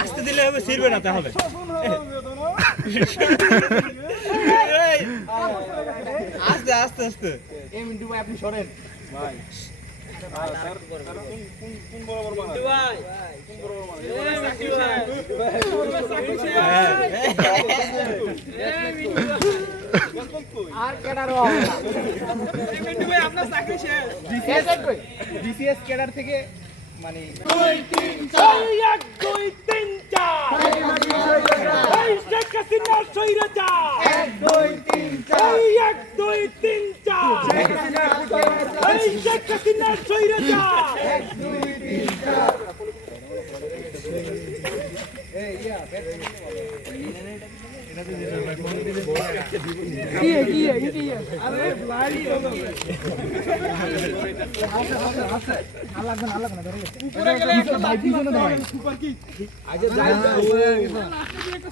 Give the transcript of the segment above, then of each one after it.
আসতে দিলে হবে ছিড়বে না তাহলে আস্তে আস্তে আস্তে এই মিন্টু ভাই আপনি সরেন ভাই আর কেডার মিন্টু ভাই আপনার চাকরি শেষ ডিসিএস কেডার থেকে মানে 2 3 4 1 2 3 4 এই শেখ হাসিনার সৈরাচার 1 2 3 4 1 2 3 4 শেখ হাসিনার এই শেখ হাসিনার সৈরাচার 1 2 3 4 এই ইয়া কি আরে ভাই উপরে গেলে একটা বাইক পিছনে দাও সুপার কি আজ যাই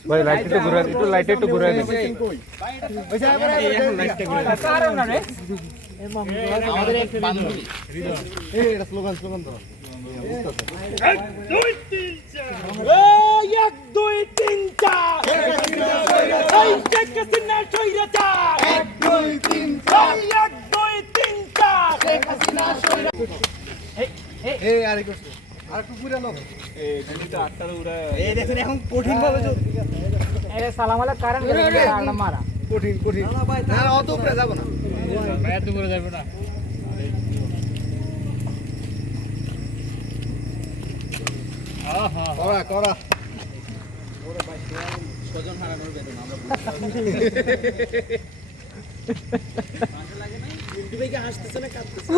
ভাই লাইট একটু ঘুরে দিন ওই যা এখন লাইটটা ঘুরে কারণ না রে আমাদের এক বান্ধবী এই এটা স্লোগান দাও 1 2 3 4 এই 1 2 3 4 এই শেখ হাসিনার সৈরাচার 1 2 3 4 1 2 3 4 শেখ হাসিনার সৈরাচার এই আরেকটু পুরা লোক এই দুইটা আটটার উড়া এই দেখেন এখন কঠিন ভাবে এই সালাম আলাইকুম কারণ আড়া মারা কঠিন না ভাই না অত উপরে যাব না ভাই এত উপরে যাব না আহা করা ওরে ভাই সজন হারানোর বেদনা আমরা বুঝতে লাগে নাই কিন্তু ভাই কি হাসতেছে না কাঁদতেছে